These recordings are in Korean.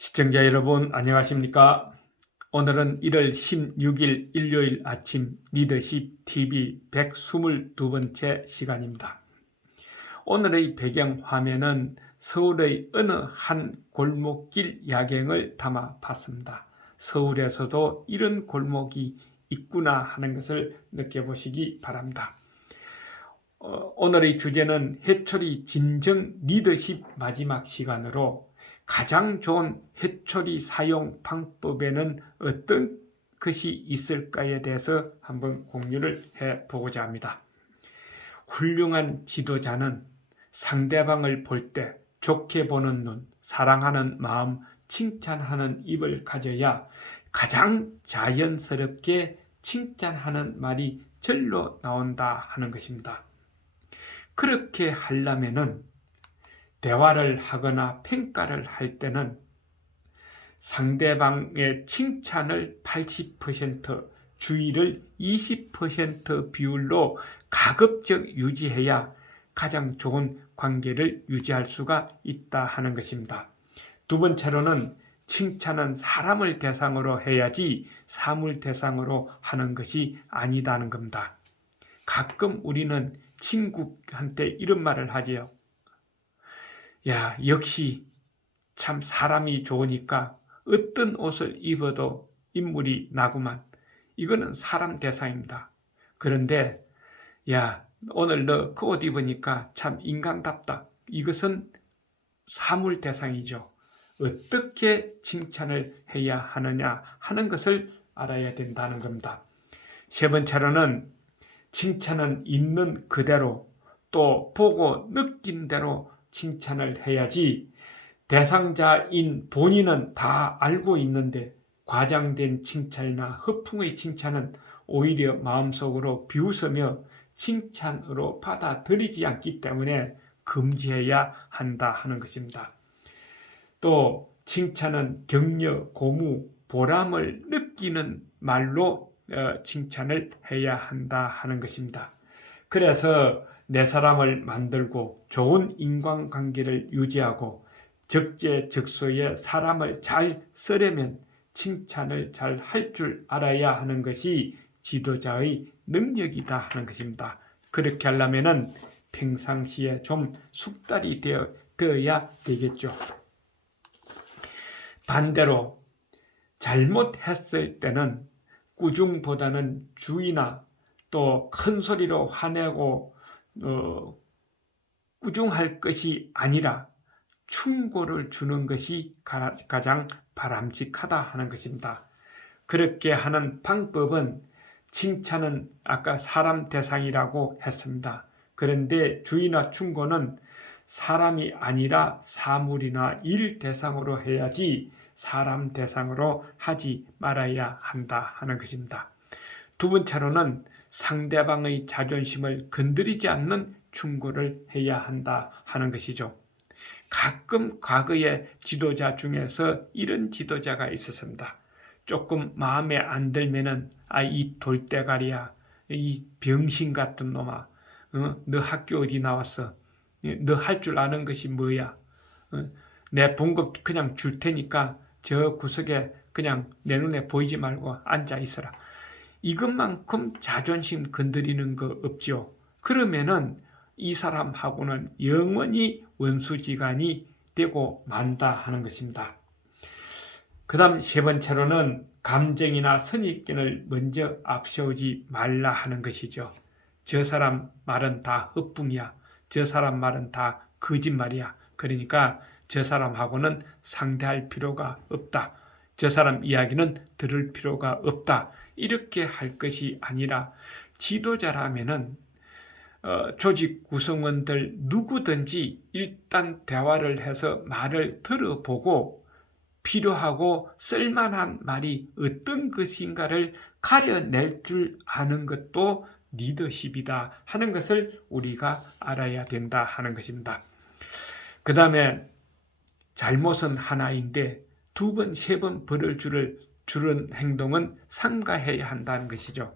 시청자 여러분 안녕하십니까? 오늘은 1월 16일 일요일 아침 리더십 TV 122번째 시간입니다. 오늘의 배경 화면은 서울의 어느 한 골목길 야경을 담아 봤습니다. 서울에서도 이런 골목이 있구나 하는 것을 느껴보시기 바랍니다. 오늘의 주제는 해초리 진정 리더십 마지막 시간으로 가장 좋은 해초리 사용 방법에는 어떤 것이 있을까에 대해서 한번 공유를 해보고자 합니다. 훌륭한 지도자는 상대방을 볼 때 좋게 보는 눈, 사랑하는 마음, 칭찬하는 입을 가져야 가장 자연스럽게 칭찬하는 말이 절로 나온다 하는 것입니다. 그렇게 하려면은 대화를 하거나 평가를 할 때는 상대방의 칭찬을 80%, 주의를 20% 비율로 가급적 유지해야 가장 좋은 관계를 유지할 수가 있다 하는 것입니다. 두 번째로는 칭찬은 사람을 대상으로 해야지 사물 대상으로 하는 것이 아니다는 겁니다. 가끔 우리는 친구한테 이런 말을 하지요. 야, 역시 참 사람이 좋으니까 어떤 옷을 입어도 인물이 나구만. 이거는 사람 대상입니다. 그런데 야, 오늘 너 그 옷 입으니까 참 인간답다. 이것은 사물 대상이죠. 어떻게 칭찬을 해야 하느냐 하는 것을 알아야 된다는 겁니다. 세 번째로는 칭찬은 있는 그대로 또 보고 느낀 대로 칭찬을 해야지 대상자인 본인은 다 알고 있는데 과장된 칭찬이나 허풍의 칭찬은 오히려 마음속으로 비웃으며 칭찬으로 받아들이지 않기 때문에 금지해야 한다 하는 것입니다. 또 칭찬은 격려, 고무, 보람을 느끼는 말로 칭찬을 해야 한다 하는 것입니다. 그래서 내 사람을 만들고 좋은 인간관계를 유지하고 적재적소에 사람을 잘 쓰려면 칭찬을 잘 할 줄 알아야 하는 것이 지도자의 능력이다 하는 것입니다. 그렇게 하려면 평상시에 좀 숙달이 되어야 되겠죠. 반대로 잘못했을 때는 꾸중보다는 주의나 또 큰 소리로 화내고 꾸중할 것이 아니라 충고를 주는 것이 가장 바람직하다 하는 것입니다. 그렇게 하는 방법은 칭찬은 아까 사람 대상이라고 했습니다. 그런데 주의나 충고는 사람이 아니라 사물이나 일 대상으로 해야지 사람 대상으로 하지 말아야 한다 하는 것입니다. 두 번째로는 상대방의 자존심을 건드리지 않는 충고를 해야 한다 하는 것이죠. 가끔 과거의 지도자 중에서 이런 지도자가 있었습니다. 조금 마음에 안 들면은 이 돌대가리야, 이 병신 같은 놈아, 너 학교 어디 나왔어? 너 할 줄 아는 것이 뭐야? 내 봉급 그냥 줄 테니까 저 구석에 그냥 내 눈에 보이지 말고 앉아 있어라. 이것만큼 자존심 건드리는 거 없죠. 그러면은 이 사람하고는 영원히 원수지간이 되고 만다 하는 것입니다. 그 다음 세 번째로는 감정이나 선입견을 먼저 앞세우지 말라 하는 것이죠. 저 사람 말은 다 헛붕이야. 저 사람 말은 다 거짓말이야. 그러니까 저 사람하고는 상대할 필요가 없다. 저 사람 이야기는 들을 필요가 없다. 이렇게 할 것이 아니라 지도자라면은 조직 구성원들 누구든지 일단 대화를 해서 말을 들어보고 필요하고 쓸만한 말이 어떤 것인가를 가려낼 줄 아는 것도 리더십이다 하는 것을 우리가 알아야 된다 하는 것입니다. 그 다음에 잘못은 하나인데 두 번, 세 번 벌을 주는 행동은 삼가해야 한다는 것이죠.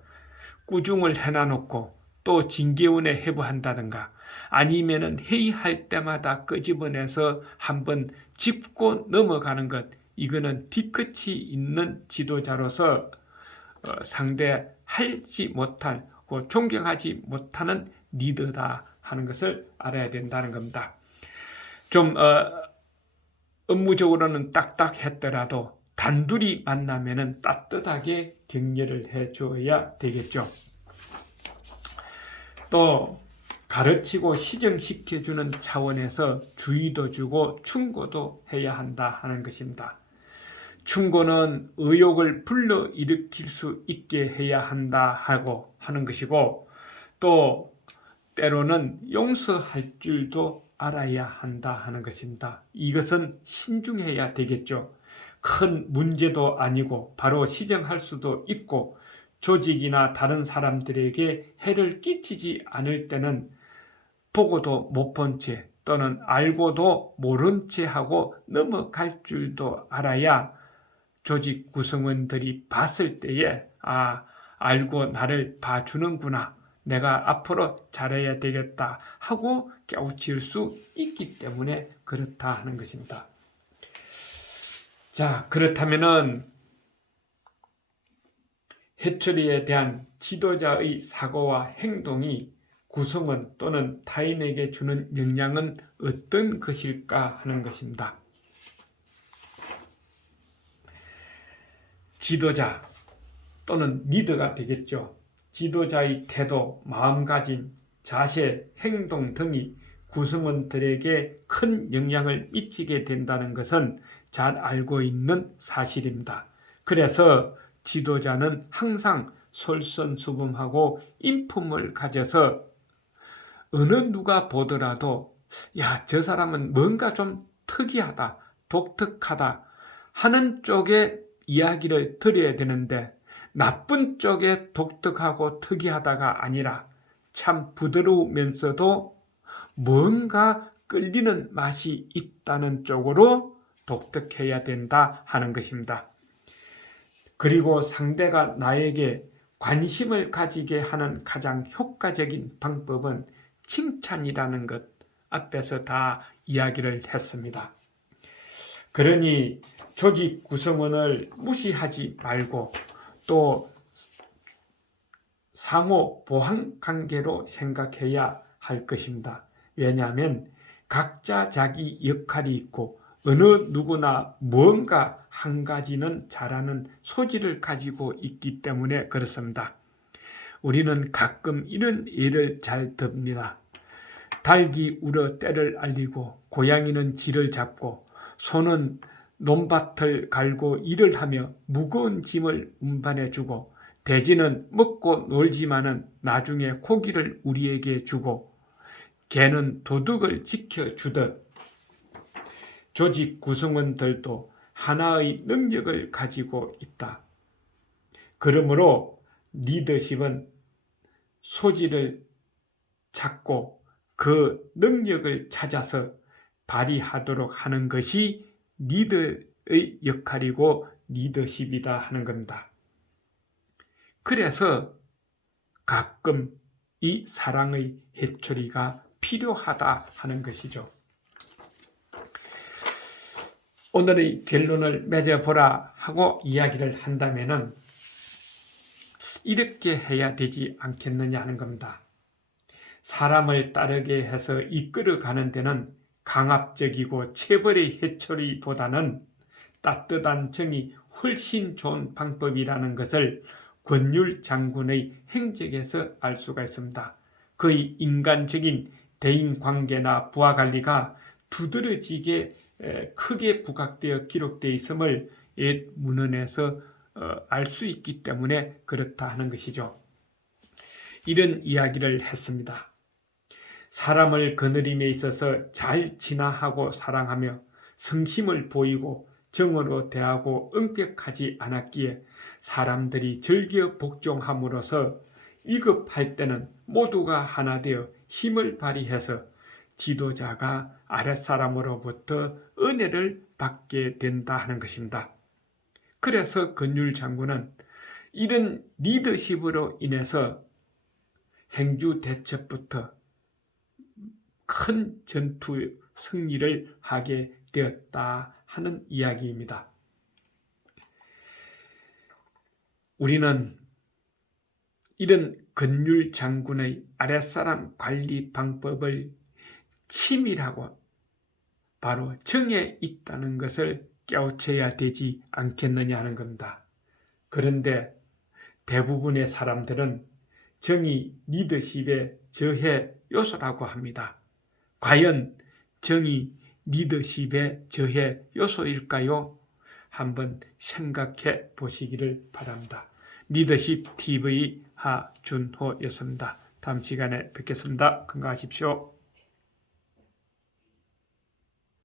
꾸중을 해놔놓고 또 징계원에 해부한다든가 아니면은 회의할 때마다 끄집어내서 한번 짚고 넘어가는 것, 이거는 뒤끝이 있는 지도자로서 상대하지 못할, 존경하지 못하는 리더다 하는 것을 알아야 된다는 겁니다. 좀 업무적으로는 딱딱했더라도 단둘이 만나면은 따뜻하게 격려를 해줘야 되겠죠. 또 가르치고 시정시켜주는 차원에서 주의도 주고 충고도 해야 한다 하는 것입니다. 충고는 의욕을 불러일으킬 수 있게 해야 한다 하고 하는 것이고, 또 때로는 용서할 줄도 알아야 한다 하는 것입니다. 이것은 신중해야 되겠죠. 큰 문제도 아니고 바로 시정할 수도 있고 조직이나 다른 사람들에게 해를 끼치지 않을 때는 보고도 못 본 채 또는 알고도 모른 채 하고 넘어갈 줄도 알아야 조직 구성원들이 봤을 때에 알고 나를 봐주는구나, 내가 앞으로 잘해야 되겠다 하고 깨우칠 수 있기 때문에 그렇다 하는 것입니다. 자, 그렇다면은 해처리에 대한 지도자의 사고와 행동이 구성원 또는 타인에게 주는 영향은 어떤 것일까 하는 것입니다. 지도자 또는 리더가 되겠죠. 지도자의 태도, 마음가짐, 자세, 행동 등이 구성원들에게 큰 영향을 미치게 된다는 것은 잘 알고 있는 사실입니다. 그래서 지도자는 항상 솔선수범하고 인품을 가져서 어느 누가 보더라도 저 사람은 뭔가 좀 특이하다, 독특하다 하는 쪽에 이야기를 들어야 되는데, 나쁜 쪽에 독특하고 특이하다가 아니라 참 부드러우면서도 뭔가 끌리는 맛이 있다는 쪽으로 독특해야 된다 하는 것입니다. 그리고 상대가 나에게 관심을 가지게 하는 가장 효과적인 방법은 칭찬이라는 것, 앞에서 다 이야기를 했습니다. 그러니 조직 구성원을 무시하지 말고 또 상호 보완 관계로 생각해야 할 것입니다. 왜냐하면 각자 자기 역할이 있고 어느 누구나 뭔가 한 가지는 잘하는 소질을 가지고 있기 때문에 그렇습니다. 우리는 가끔 이런 예를 잘 듭니다. 닭이 울어 때를 알리고 고양이는 쥐를 잡고 소는 논밭을 갈고 일을 하며 무거운 짐을 운반해주고 돼지는 먹고 놀지만은 나중에 고기를 우리에게 주고 개는 도둑을 지켜주듯 조직 구성원들도 하나의 능력을 가지고 있다. 그러므로 리더십은 소질을 찾고 그 능력을 찾아서 발휘하도록 하는 것이 리더의 역할이고 리더십이다 하는 겁니다. 그래서 가끔 이 사랑의 해초리가 필요하다 하는 것이죠. 오늘의 결론을 맺어보라 하고 이야기를 한다면은 이렇게 해야 되지 않겠느냐 하는 겁니다. 사람을 따르게 해서 이끌어가는 데는 강압적이고 체벌의 해초리보다는 따뜻한 정이 훨씬 좋은 방법이라는 것을 권율 장군의 행적에서 알 수가 있습니다. 그의 인간적인 대인관계나 부하관리가 두드러지게 크게 부각되어 기록되어 있음을 옛 문헌에서 알 수 있기 때문에 그렇다 하는 것이죠. 이런 이야기를 했습니다. 사람을 거느림에 있어서 잘 진화하고 사랑하며 성심을 보이고 정으로 대하고 엄격하지 않았기에 사람들이 즐겨 복종함으로써 위급할 때는 모두가 하나 되어 힘을 발휘해서 지도자가 아랫사람으로부터 은혜를 받게 된다 하는 것입니다. 그래서 권율 장군은 이런 리더십으로 인해서 행주 대첩부터 큰 전투 승리를 하게 되었다 하는 이야기입니다. 우리는 이런 근율 장군의 아랫사람 관리 방법을 치밀하고 바로 정에 있다는 것을 깨우쳐야 되지 않겠느냐 하는 겁니다. 그런데 대부분의 사람들은 정이 리더십의 저해 요소라고 합니다. 과연 정이 리더십의 저해 요소일까요? 한번 생각해 보시기를 바랍니다. 리더십 TV 하준호였습니다. 다음 시간에 뵙겠습니다. 건강하십시오.